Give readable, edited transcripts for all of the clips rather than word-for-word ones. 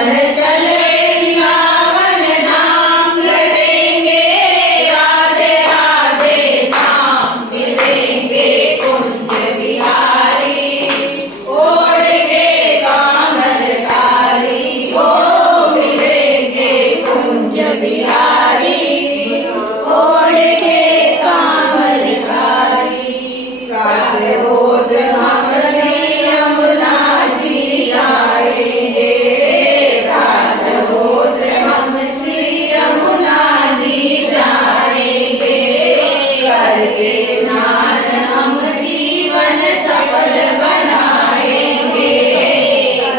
चल वृंदावन धाम रटेंगे राधे राधे श्याम मिलेंगे कुंज बिहारी ओढ़ के कामलकारी ओ मिलेंगे कुंज बिहारी ओढ़ के कामलकारी रात हम श्री यमुना जी जाएंगे रात हम श्री यमुना जी जाएंगे करके स्नान हम जीवन सफल बनाएंगे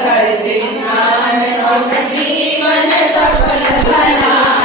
करके स्नान हम जीवन सफल बनाएंगे